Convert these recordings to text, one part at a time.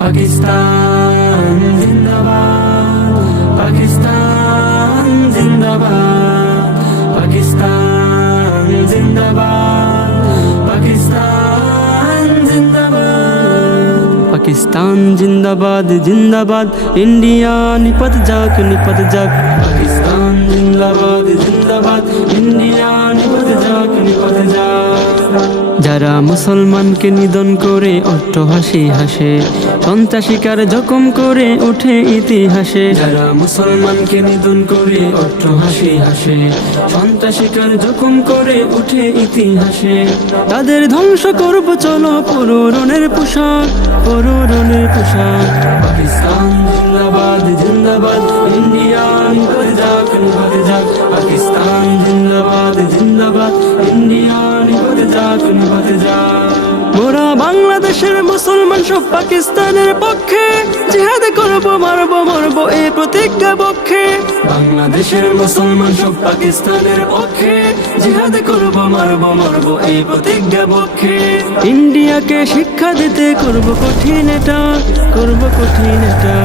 পাকিস্তান জিন্দাবাদ, পাকিস্তান জিন্দাবাদ, পাকিস্তান জিন্দাবাদ, পাকিস্তান জিন্দাবাদ, পাকিস্তান জিন্দাবাদ জিন্দাবাদ, ইন্ডিয়া নিপত যাক নিপত যাক। পাকিস্তান জিন্দাবাদ জিন্দাবাদ, ইন্ডিয়া নিপত যাক নিপত যাক। যারা মুসলমানকে নিধন করে অট্টহাসি হাসে, সন্ত্রাসিকার জখম করে ওঠে ইতিহাসে। যারা মুসলমানকে নিধন করে অট্টহাসি হাসে, সন্ত্রাসিকার জখম করে ওঠে ইতিহাসে। তাদের ধ্বংস করব চলো পরুরণের পোশাক, পরুরণের পোশাক। পাকিস্তান জিন্দাবাদ জিন্দাবাদ, ইন্ডিয়া নিপত যাক নিপত যাক। পাকিস্তান জিন্দাবাদ জিন্দাবাদ, ইন্ডিয়া নিপত যাক নিপত যাক। মোরা বাংলাদেশের মুসলমান সব পাকিস্তানের পক্ষে, জিহাদ করব মারব মরব এই প্রতিজ্ঞা পক্ষে। বাংলাদেশের মুসলমান সব পাকিস্তানের পক্ষে, জিহাদ করব মারব মরব এই প্রতিজ্ঞা পক্ষে। ইন্ডিয়াকে শিক্ষা দিতে করব কঠিন এটা, করব কঠিন এটা।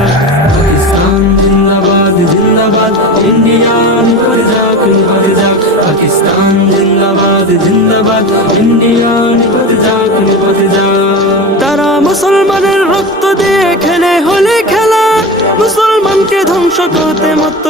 পাকিস্তান জিন্দাবাদ জিন্দাবাদ, ইন্ডিয়া নিপত যাক নিপত যাক। পাকিস্তান জিন্দাবাদ জিন্দাবাদ, ইন্ডিয়া নিপত যাক নিপত যাক। তারা মুসলমানের রক্ত দিয়ে খেলে হোলি খেলা, মুসলমানকে ধ্বংস করতে মত্ত